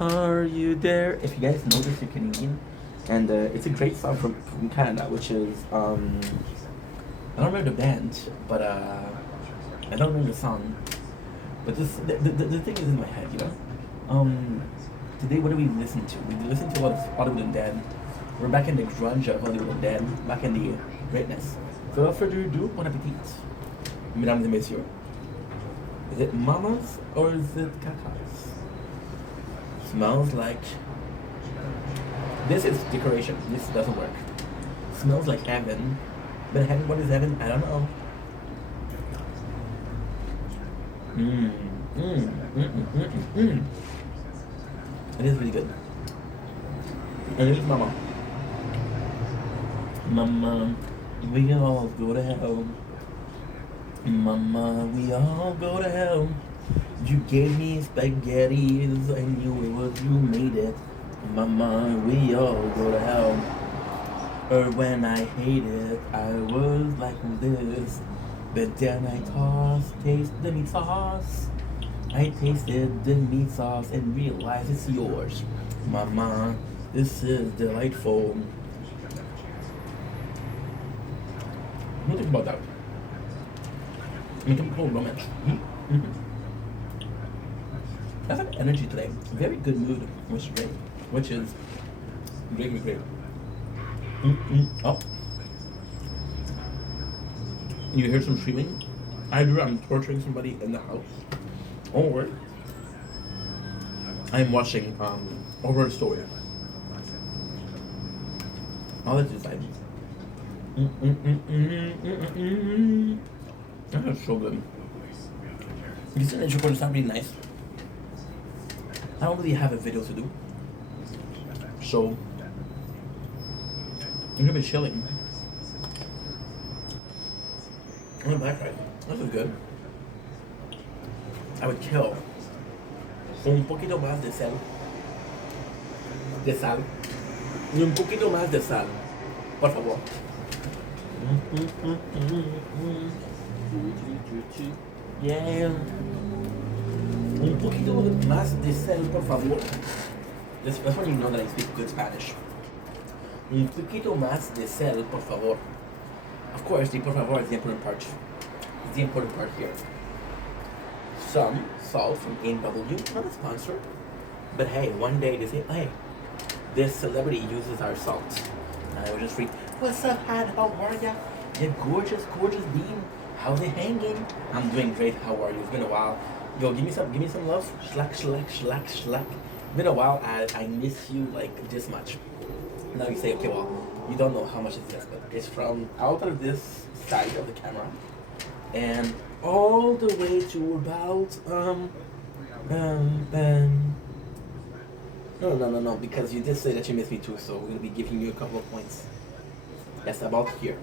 Are you there? If you guys know this, you're Canadian, and it's a great song from Canada, which is I don't remember the band, but I don't remember the song. But the thing is in my head, you know. Um, Today, what do we listen to? We listen to a lot of Hollywood Undead. We're back in the grunge of Hollywood Undead, back in the greatness. So without further ado, bon appetit, mesdames et messieurs. Is it mamas or is it cacas? Smells like. This is decoration. This doesn't work. Smells like heaven. But heaven, what is heaven? I don't know. Mmm. Mmm. Mmm. Mmm. Mmm. It is really good. And it is mama. Mama, we all go to hell. Mama, we all go to hell. You gave me spaghettis, I knew it was you made it. Mama, we all go to hell. Or when I hate it, I was like this. But then I taste the meat sauce. I tasted the meat sauce and realized it's yours. Mama, this is delightful. What do you think about that? You can call romance. Mm-hmm. I have energy today. Very good mood, which is great. Which is great, great. Oh. You hear some screaming? Either I'm torturing somebody in the house, or I'm watching Horror Story. I'll let you decide. That's so good. You see, Ninja Code is not really nice. I don't really have a video to do, so I'm gonna be chilling. On the black rice. This is good. I would kill un poquito más de sal. De sal. Y un poquito más de sal. Por favor. Yeah. Un poquito más de sal, por favor. That's when you know that I speak good Spanish. Un poquito más de sal, por favor. Of course, the por favor is the important part. It's the important part here. Some salt from A&W, not a sponsor, but hey, one day they say, hey, this celebrity uses our salt. And I was just free. What's up, Han? How are ya? You gorgeous, gorgeous bean. How's it hanging? I'm doing great. How are you? It's been a while. Yo, give me some love. Slack. Been a while. I miss you like this much. Now you say, okay, well, you don't know how much it's this, but it's from out of this side of the camera and all the way to about no, because you did say that you miss me too, so we're gonna be giving you a couple of points. Yes, about here.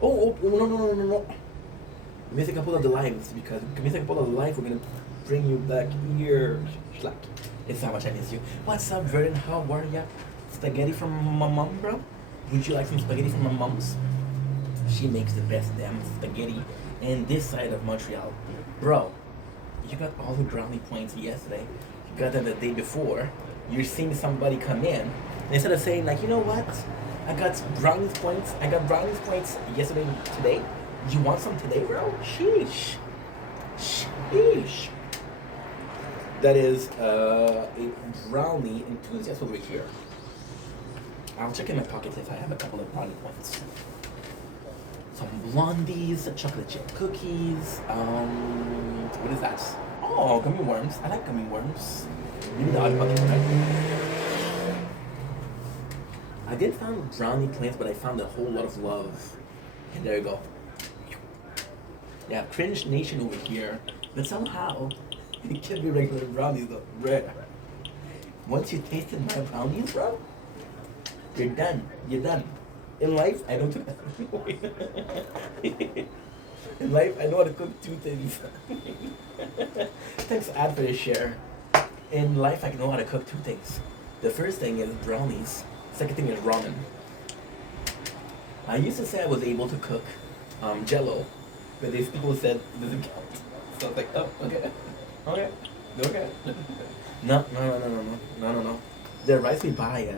Oh, no. Miss a couple of the lives, because miss a couple of the lives, we're gonna bring you back here. Schlack. It's how much I miss you. What's up, Vernon? How are ya? Spaghetti from my mom, bro? Would you like some spaghetti from my mom's? She makes the best damn spaghetti in this side of Montreal. Bro, you got all the brownie points yesterday. You got them the day before. You're seeing somebody come in. And instead of saying, like, you know what? I got brownies points yesterday and today. You want some today, bro? Sheesh. That is a brownie enthusiast over here. I'll check in my pockets if I have a couple of brownie points. Some blondies, chocolate chip cookies. What is that? Oh, gummy worms. I like gummy worms. Maybe the odd bucket, right? I did find brownie points, but I found a whole lot of love. And there you go. Yeah, cringe nation over here. But somehow, it can be regular brownies though. Rare. Once you tasted my brownies, bro, you're done. In life, I don't. In life, I know how to cook two things. Thanks, Ad, for your share. In life, I know how to cook two things. The first thing is brownies. Second thing is ramen. I used to say I was able to cook Jello, but these people said it doesn't count. So it's like, oh, okay, okay, okay. No, no, no, no, no, no, no, no, no. The rice we buy,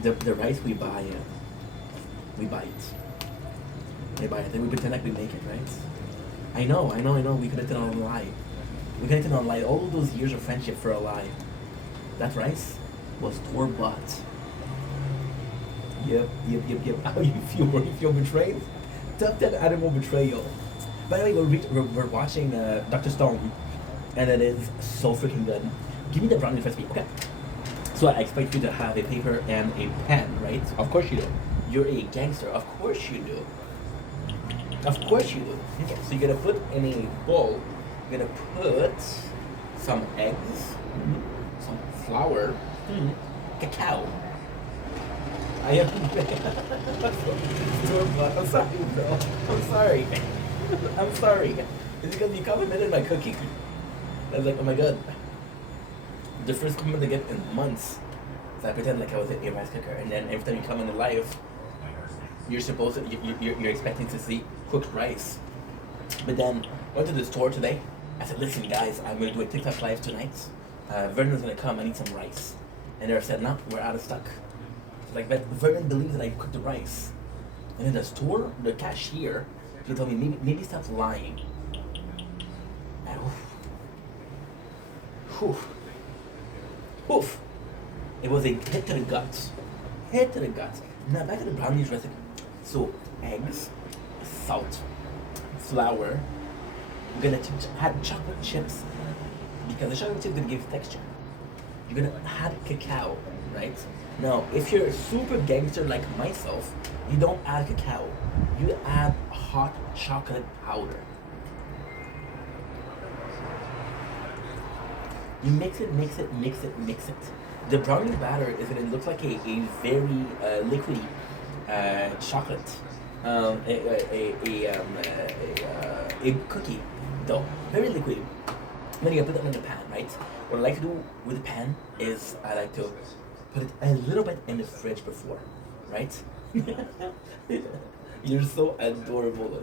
the rice we buy it. We buy it, and we pretend like we make it, right? I know, I know, I know. We connected on a lie. We connected on a lie. All of those years of friendship for a lie. That rice was store bought. Yep, yep, yep, yep. How you feel betrayed? Top 10 animal betrayal. By the way, we're watching Dr. Stone, and it is so freaking good. Give me the brownie recipe, okay? So I expect you to have a paper and a pen, right? Of course you do. You're a gangster. Of course you do. Of course you do. Okay, so you're gonna put in a bowl. You're gonna put some eggs, some flour, cacao. I am. I'm sorry, bro. I'm sorry. I'm sorry. It's because you complimented my cooking. I was like, oh my god. The first compliment I get in months. So I pretend like I was a rice cooker, and then every time you come into life, you're supposed to, you're expecting to see cooked rice. But then I went to the store today. I said, listen guys, I'm gonna do a TikTok live tonight. Vernon's gonna come. I need some rice. And they said, no, we're out of stock. Like, but Vernon believes that I cooked the rice. And in the store, the cashier, he told me, maybe stop lying. And oof. Oof. It was a hit to the gut. Hit to the gut. Now back to the brownies recipe. So, eggs, salt, flour. We're gonna add chocolate chips because the chocolate chips gonna give texture. You're gonna add cacao, right? Now, if you're a super gangster like myself, you don't add cacao. You add hot chocolate powder. You mix it, mix it, mix it, mix it. The brownie batter is gonna look like a very liquidy chocolate, a cookie dough, very liquidy. Then you put it in the pan, right? What I like to do with the pan is I like to put it a little bit in the fridge before, right? You're so adorable,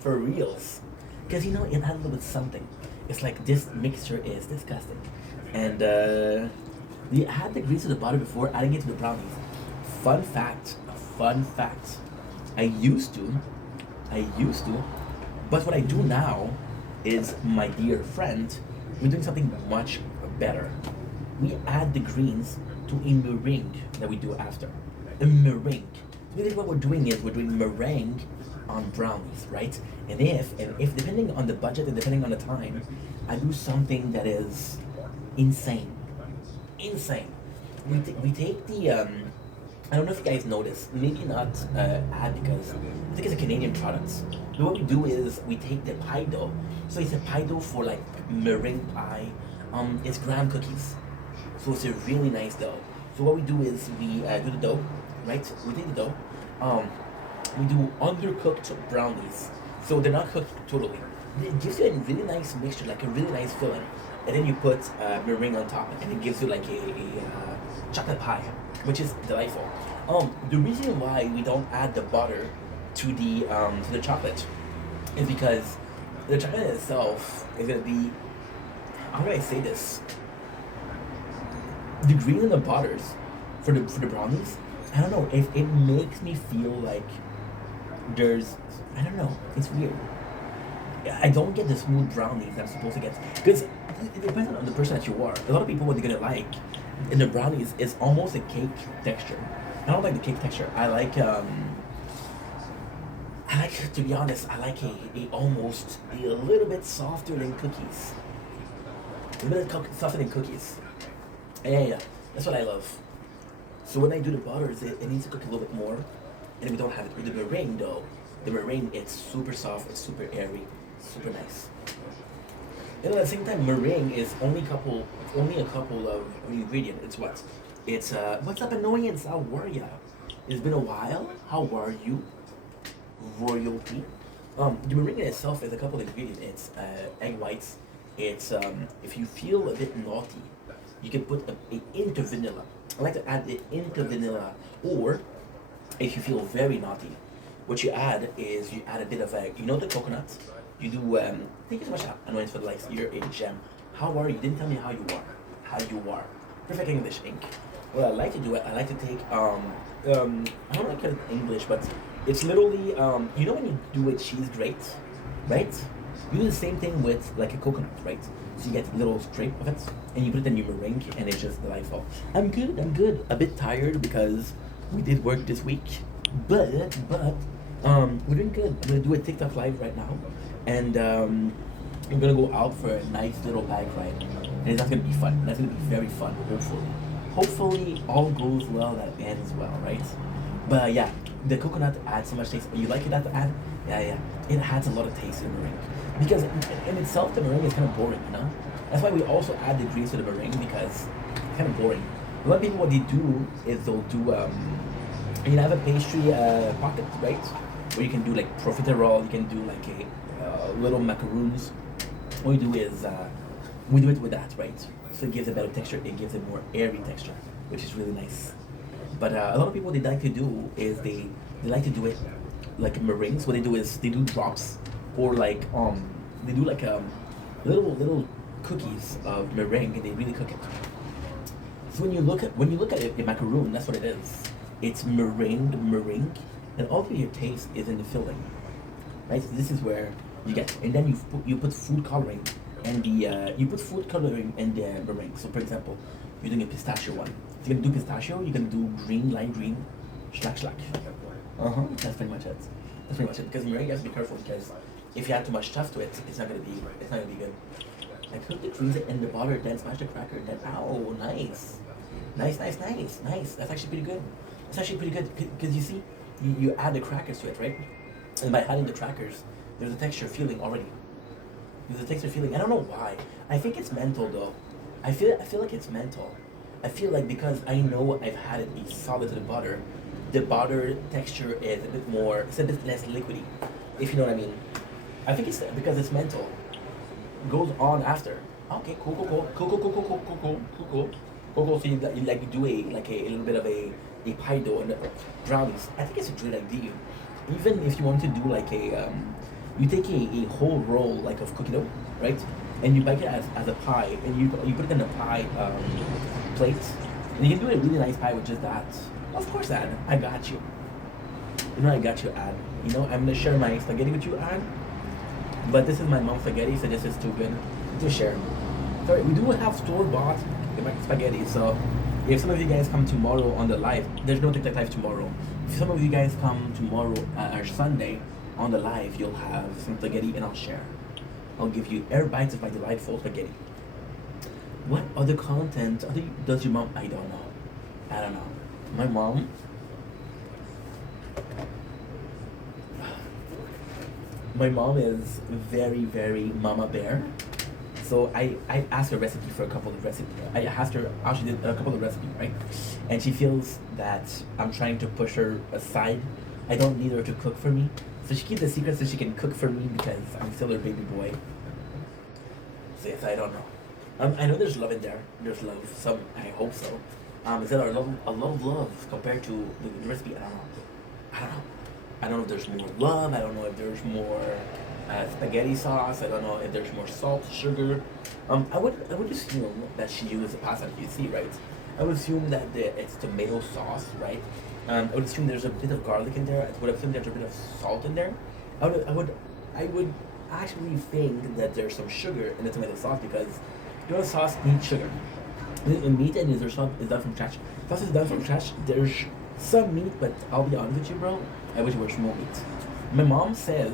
for reals. Because you know, it adds a little bit something. It's like this mixture is disgusting. And we add the grease to the butter before adding it to the brownies. Fun fact, fun fact. I used to, but what I do now is, my dear friend, we're doing something much better. We add the greens to a meringue that we do after. A meringue. Really what we're doing is we're doing meringue on brownies, right? And if depending on the budget and depending on the time, I do something that is insane. Insane. We take the I don't know if you guys notice, maybe not ad because I think it's a Canadian product. But what we do is we take the pie dough. So it's a pie dough for like meringue pie. It's graham cookies. So it's a really nice dough. So what we do is we do the dough, right? We take the dough. We do undercooked brownies. So they're not cooked totally. It gives you a really nice mixture, like a really nice filling. And then you put meringue on top, and it gives you like a chocolate pie, which is delightful. The reason why we don't add the butter to the chocolate is because the chocolate itself is gonna be, how do I say this? The green and the butters for the brownies, I don't know, if it makes me feel like there's, I don't know, it's weird. I don't get the smooth brownies I'm supposed to get because it depends on the person that you are. A lot of people, what they're gonna like in the brownies is almost a cake texture. I don't like the cake texture. I like, to be honest, I like a almost a little bit softer than cookies. A little bit softer than cookies. Yeah, that's what I love. So when I do the butters, it needs to cook a little bit more, and we don't have it with the meringue though. The meringue, it's super soft, it's super airy, super nice. And at the same time, meringue is only a couple of ingredients. It's what? It's what's up, annoyance? How are ya? It's been a while. How are you? Royalty. The meringue itself is a couple of ingredients. It's egg whites. It's if you feel a bit naughty, you can put a hint of vanilla. I like to add the hint of vanilla, or if you feel very naughty, what you add is you add a bit of you know the coconut, You do. Thank you so much, Annoyance, for the likes. Your age. How are you? You didn't tell me how you are. How you are. Perfect English ink. What I like to do, I like to take I don't like it in English, but it's literally you know when you do a cheese grate, right? You do the same thing with like a coconut, right? So you get a little scrape of it, and you put it in your meringue, and it's just delightful. I'm good. I'm good. A bit tired because we did work this week, but we're doing good. I'm gonna do a TikTok live right now, and I'm gonna go out for a nice little bike ride, and that's gonna be fun. That's gonna be very fun. Hopefully all goes well. That ends well, right? But yeah, the coconut adds so much taste. You like it at the ad? Yeah, yeah. It adds a lot of taste in the meringue because in itself the meringue is kind of boring, you know. That's why we also add the greens to the meringue because it's kind of boring. A lot of people what they do is they'll do you have a pastry pocket, right? Where you can do like profiterole, you can do like a little macaroons. What we do is we do it with that, right? So it gives a better texture. It gives a more airy texture, which is really nice. But a lot of people what they like to do is they like to do it like meringues. What they do is they do drops or like they do like little cookies of meringue and they really cook it. So when you look at it, a macaroon, that's what it is. It's meringue, and all of your taste is in the filling, right? So this is where you get, and then you put food coloring, and you put food coloring in the meringue. So for example, you're doing a pistachio one. If you're gonna do pistachio, you're gonna do green, lime green, schlack. That's pretty much it. That's pretty much it. Because meringue, you have to be careful because if you add too much stuff to it, it's not gonna be good. I cook the greens in the butter, then smash the cracker, then ow, nice. Nice. That's actually pretty good. It's actually pretty good because you see, you add the crackers to it, right? And by adding the crackers, there's a texture feeling already. There's a texture feeling. I don't know why. I think it's mental though. I feel like it's mental. I feel like because I know I've had it be solid to the butter texture is a bit more, it's a bit less liquidy, if you know what I mean. I think it's because it's mental. It goes on after. Okay, cool. So you like do a little bit of a pie dough and brownies. I think it's a great idea. Even if you want to do like you take a whole roll like of cookie dough, right? And you bake it as a pie, and you put it in a pie plate. And you can do a really nice pie with just that. Of course, Anne, I got you. You know I got you, Anne. You know I'm gonna share my spaghetti with you, Anne. But this is my mom's spaghetti, so this is too good to share. Sorry, we do have store-bought spaghetti, so if some of you guys come tomorrow on the live, there's no TikTok live tomorrow. If some of you guys come tomorrow or Sunday on the live, you'll have some spaghetti and I'll share. I'll give you air bites of my delightful spaghetti. What other content does your mom? I don't know. My mom. My mom is very, very mama bear. So I asked her recipe for a couple of recipes. I asked her how she did a couple of recipes, right? And she feels that I'm trying to push her aside. I don't need her to cook for me. So she keeps the secret so she can cook for me because I'm still her baby boy. So yes, I don't know. I know there's love in there. There's love. Some, I hope so. Is that a lot of love compared to the recipe? I don't know. I don't know if there's more love. I don't know if there's more spaghetti sauce. I don't know if there's more salt, sugar. I would assume that she uses pasta you see, right? I would assume that it's tomato sauce, right? I would assume there's a bit of garlic in there. I would assume there's a bit of salt in there. I would actually think that there's some sugar in the tomato sauce because tomato sauce needs sugar. The meat and there's some is done from scratch. Sauce is done from scratch. There's some meat, but I'll be honest with you, bro. I wish there was more meat. My mom's said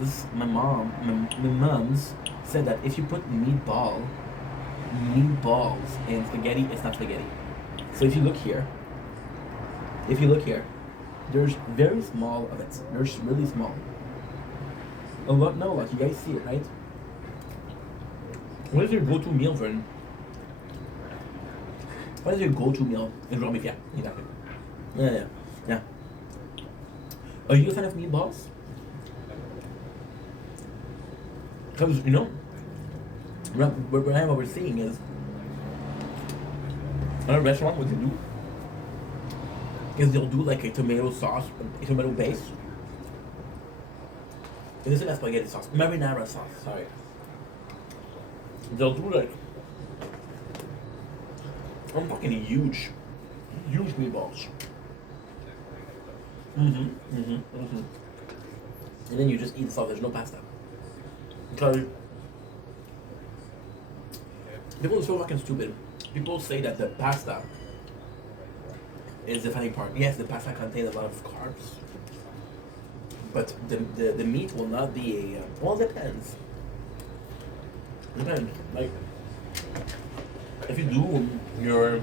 that if you put meatballs in spaghetti, it's not spaghetti. So if you look here, there's very small of it. There's really small. A lot, no, like you guys see it, right? What is your go-to meal, Vern? What is your go-to meal in Rome? Yeah, exactly. Yeah. Are you a fan of meatballs? Because, you know, what we're seeing is at a restaurant, what they do is they'll do like a tomato sauce, a tomato base, This is not spaghetti sauce. Marinara sauce, sorry. They'll do like, I'm talking huge, huge meatballs. And then you just eat the sauce. There's no pasta. Because people are so fucking stupid. People say that the pasta is the funny part. Yes, the pasta contains a lot of carbs, but the meat will not be a. Well, it depends. Depends. Like if you do your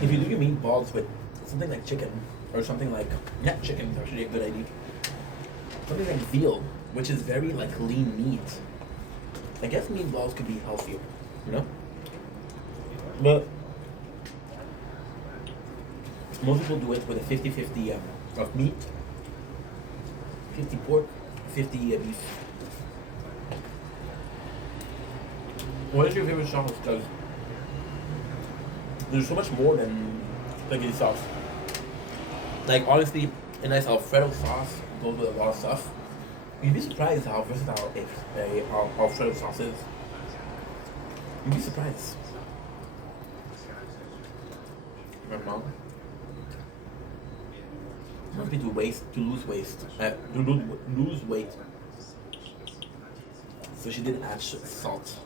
if you do your meatballs with something like chicken or something like not chicken, it's actually a good idea. Something like veal, which is very like lean meat. I guess meatballs could be healthier, you know. But most people do it with a 50-50 of meat, 50 pork, 50 beef. What is your favorite sauce? Because there's so much more than spaghetti sauce. Like honestly, a nice Alfredo sauce goes with a lot of stuff. You'd be surprised how versatile a Alfredo sauce is. You'd be surprised. My mom wants me to lose weight. So she did add salt.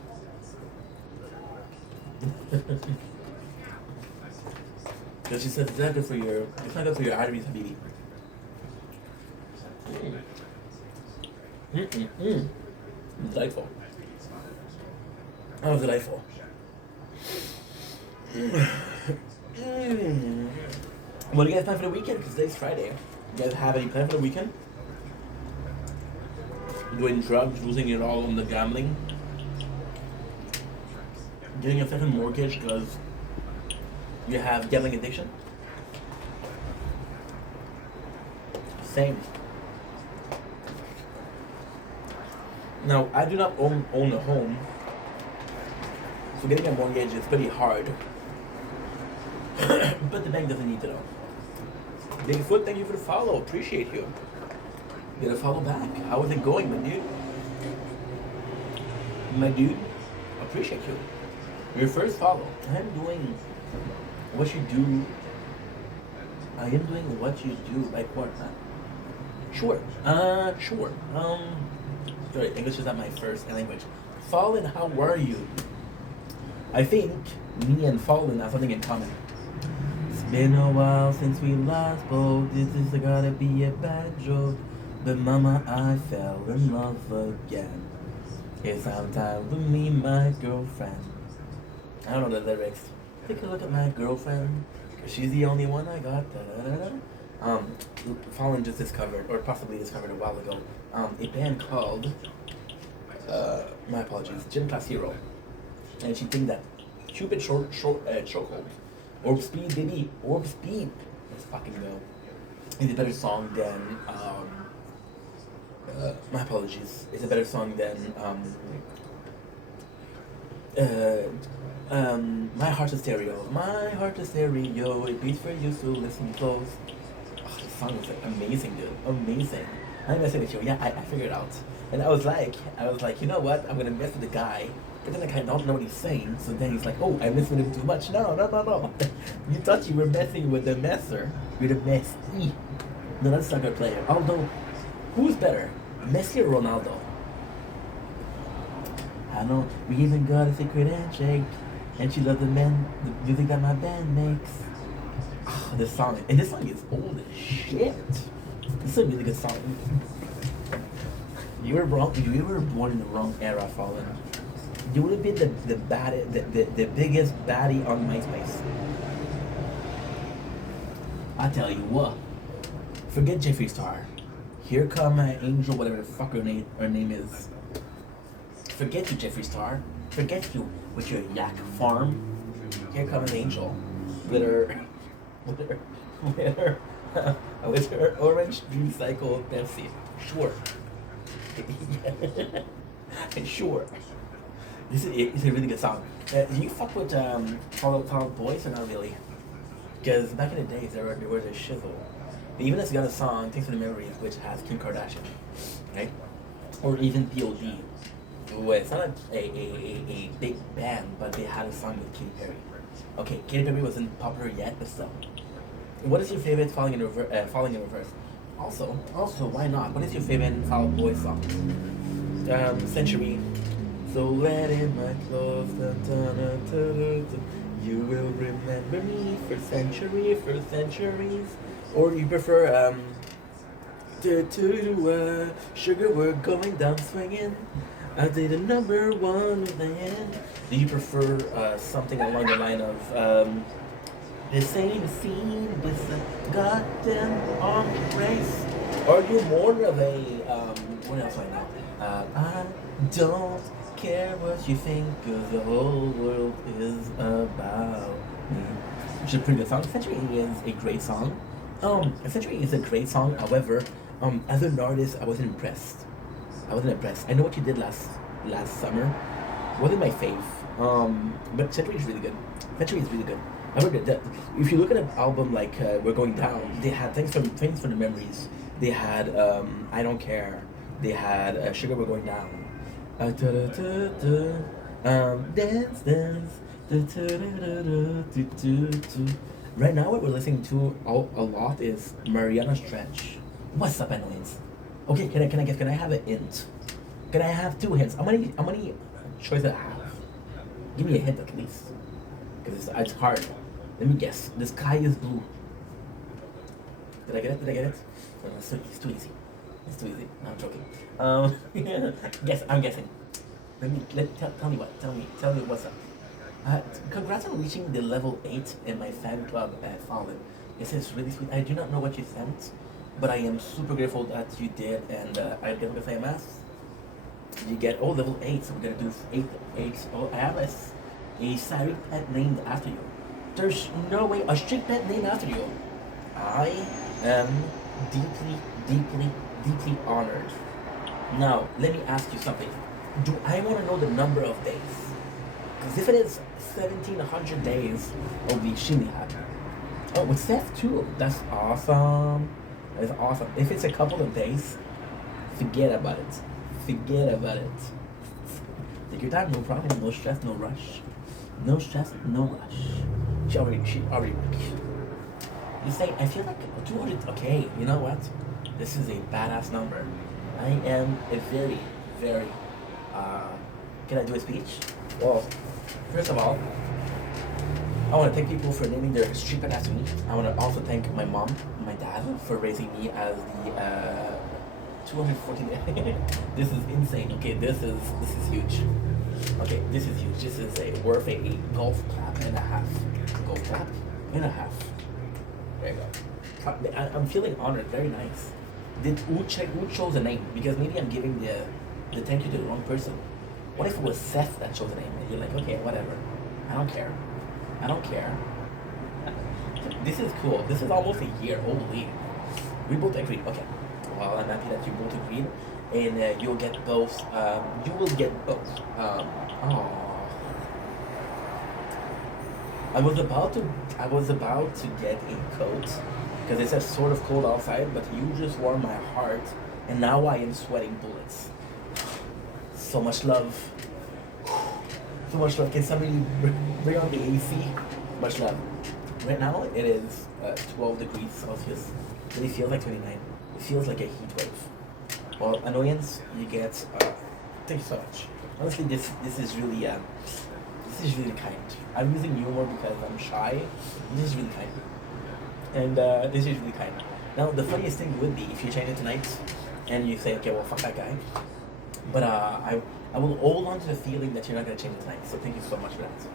Because she said it's not good for your arteries, habibi. Delightful. That was delightful. What do you guys plan for the weekend? Because today's Friday. You guys have any plan for the weekend? Doing drugs, losing it all on the gambling? Getting a second mortgage because you have gambling addiction? Same. Now, I do not own a home, so getting a mortgage is pretty hard. But the bank doesn't need to know. Bigfoot, thank you for the follow. Appreciate you. Get a follow back. How is it going, my dude? My dude, appreciate you. Your first follow. I am doing what you do. I am doing what you do. Like what? Sure. Sure. Sorry, English is not my first language. Fallen, how are you? I think me and Fallen have something in common. It's been a while since we last spoke. This is gotta be a bad joke. But mama, I fell in love again. It's time with me, my girlfriend. I don't know the lyrics. Take a look at my girlfriend. She's the only one I got. Fallen just discovered, or possibly discovered a while ago, a band called, my apologies, Gym Class Hero. And she thinks that Cupid Chokehold, Orb Speed, baby, Orb Speed, let's fucking go, is a better song than, my apologies, it's a better song than, My Heart is Stereo. My Heart is Stereo, it beats for you, so listen close. Oh, the song is like amazing, dude. Amazing. I'm messing with you. Yeah, I figured it out. And I was like, you know what? I'm gonna mess with the guy. But then I kind of don't know what he's saying. So then he's like, oh, I messed with him too much. No. You thought you were messing with the messer. You're the messy. No, that's not a player. Although, who's better? Messi or Ronaldo? I know we even got a secret handshake. And she loves the music that my band makes. Oh, this song is old as shit. This is a really good song. You were wrong. You were born in the wrong era, Fallen. You would have been the biggest baddie on MySpace. I tell you what. Forget Jeffree Star. Here come my angel, whatever the fuck her name is. Forget you, Jeffree Star. Forget you with your yak farm. Here comes an angel with her orange recycled Pepsi. Sure. Sure. It's a really good song. Do you fuck with Fall Out Boys or not really? Because back in the days there was a shizzle. But even has got a song, Thanks for the Memories, which has Kim Kardashian. okay? Or even POD. Well, it's not a big band, but they had a song with Katy Perry. Okay, Katy Perry wasn't popular yet, but still. What is your favorite Falling in Reverse? Also, why not? What is your favorite Fall Out Boy song? Century. So let in my clothes, dun, dun, dun, dun, dun, dun. You will remember me for centuries. Or you prefer sugar, we're going down swinging. I did a number one with my hand. Do you prefer something along the line of the same scene with a goddamn arm race? Or are you more of a what else right now? I don't care what you think, cause the whole world is about me. Which is a pretty good song. Century is a great song. Century is a great song. However, as an artist, I wasn't impressed. I know what you did last summer. Wasn't my fave. But Century is really good. Century is really good. I heard that if you look at an album like We're Going Down, they had things from the memories. They had I Don't Care. They had Sugar We're Going Down. Dance, dance. Right now, what we're listening to a lot is Mariana Stretch. What's up, annoyance? Okay, can I guess? Can I have a hint? Can I have two hints? How many choices I have? Give me a hint at least, because it's hard. Let me guess. The sky is blue. Did I get it? No, it's too easy. It's too easy. No, I'm joking. Guess. I'm guessing. Tell me what. Tell me what's up. Congrats on reaching the level 8 in my fan club at Fallen. It's really sweet. I do not know what you sent, but I am super grateful that you did, and I get to say mass. You get level 8, so we're gonna do 8. Oh, I have a Sari pet named after you. There's no way a street pet named after you. I am deeply honored. Now, let me ask you something. Do I want to know the number of days? Because if it is 1,700 days, it'll be Shimihad. Oh, with Seth too. That's awesome. That's awesome. If it's a couple of days, forget about it. Take your time, no problem. No stress, no rush. No stress, no rush. She already. You say, I feel like 200. Okay, you know what? This is a badass number. I am a very. Can I do a speech? Well, first of all, I want to thank people for naming their street pet after me. I want to also thank my mom and my dad for raising me as the 240. This is insane. Okay, this is huge. Okay, this is huge. This is worth a golf clap and a half. Golf clap and a half. There you go. I'm feeling honored. Very nice. Who chose the name? Because maybe I'm giving the thank you to the wrong person. What if it was Seth that chose the name and you're like, okay, whatever. I don't care. This is cool. This is almost a year. Holy. We both agreed. Okay. Well, I'm happy that you both agreed. And you'll get both. You will get both. I was about to get a coat because it's sort of cold outside, but you just warmed my heart, and now I am sweating bullets. So much love. Can somebody bring on the AC? Much love. Right now it is 12 degrees Celsius, but it feels like 29. It feels like a heat wave. Well, annoyance, you get. Thank you so much. Honestly, this is really kind. I'm using humor because I'm shy. This is really kind, and this is really kind. Now, the funniest thing would be if you change it tonight, and you say, okay, well, fuck that guy. But I will hold on to the feeling that you're not gonna change it tonight. So thank you so much for that.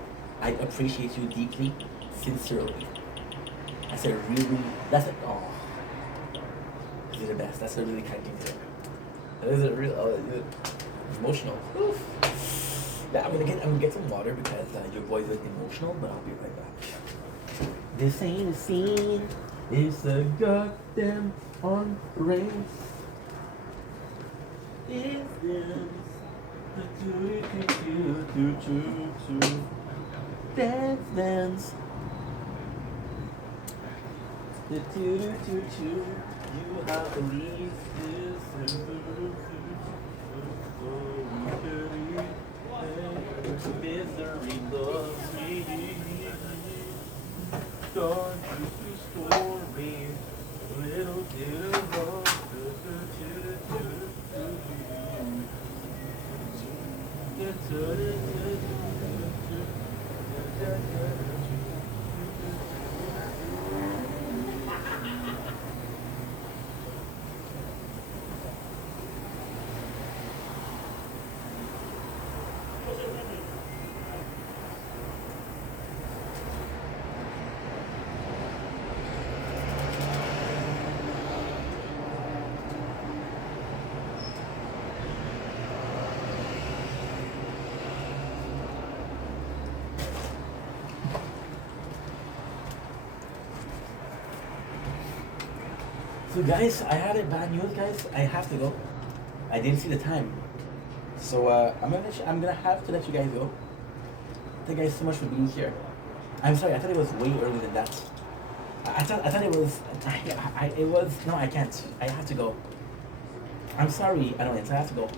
I appreciate you deeply, sincerely. That's a really. That's a. Oh. You're the best. That's a really kind thing to do. That is a real emotional. Oof. Yeah, I'm gonna get some water because your boy's emotional, but I'll be right back. This ain't a scene. It's a goddamn on race. This is dance. You have to leave this misery loves me. God used to store me a little bit of love. So guys, I had a bad news, guys. I have to go. I didn't see the time, so I'm gonna have to let you guys go. Thank you guys so much for being here. I'm sorry, I thought it was way earlier than that. I thought it was. It was. No, I can't. I have to go. I'm sorry, Annoyance. I have to go.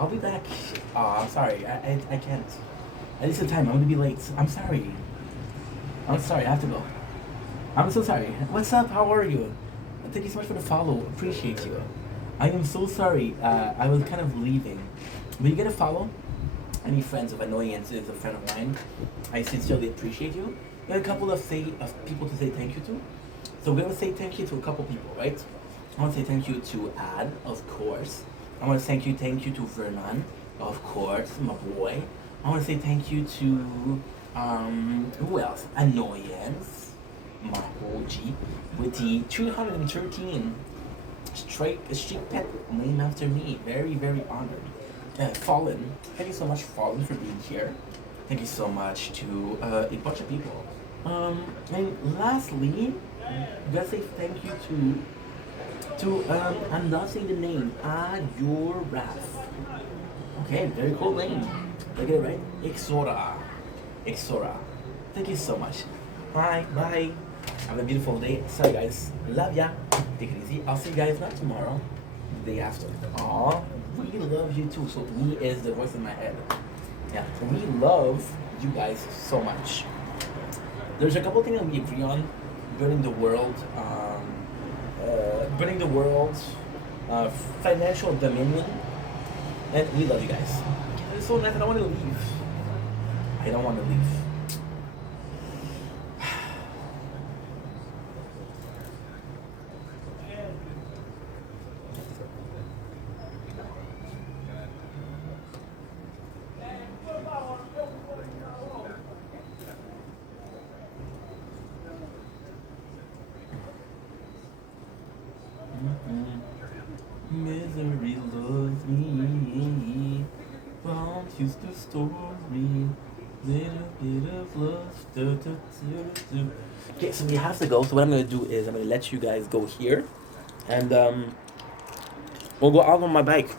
I'll be back. Oh, I'm sorry. I can't. I didn't see the time. I'm gonna be late. I'm sorry. I'm sorry. I have to go. I'm so sorry. What's up? How are you? Thank you so much for the follow. Appreciate you. I am so sorry. I was kind of leaving. But you get a follow. Any friends of Annoyance is a friend of mine. I sincerely appreciate you. You have a couple of people to say thank you to. So we're gonna say thank you to a couple people, right? I want to say thank you to Ad, of course. I want to thank you to Vernon, of course, my boy. I want to say thank you to who else? Annoyance, my OG, with the 313 street pet named after me. Very, very honored. Fallen, thank you so much, Fallen, for being here. Thank you so much to a bunch of people. And lastly, I'm gonna say thank you to I'm not saying the name. Your Wrath. Okay, very cool name. Did I get it right? Ixora. Ixora. Thank you so much. Bye. Bye. Have a beautiful day. Sorry guys. Love ya. Take it easy. I'll see you guys not tomorrow. The day after. Aw. We love you too. So me is the voice in my head. Yeah. So we love you guys so much. There's a couple things that we agree on. Building the world. Financial dominion. And we love you guys. It's so nice. I don't want to leave. I don't want to leave. Misery loves me. Bombs used to store me. Little bit of love. Okay, so we have to go. So what I'm gonna do is I'm gonna let you guys go here, and we'll go out on my bike.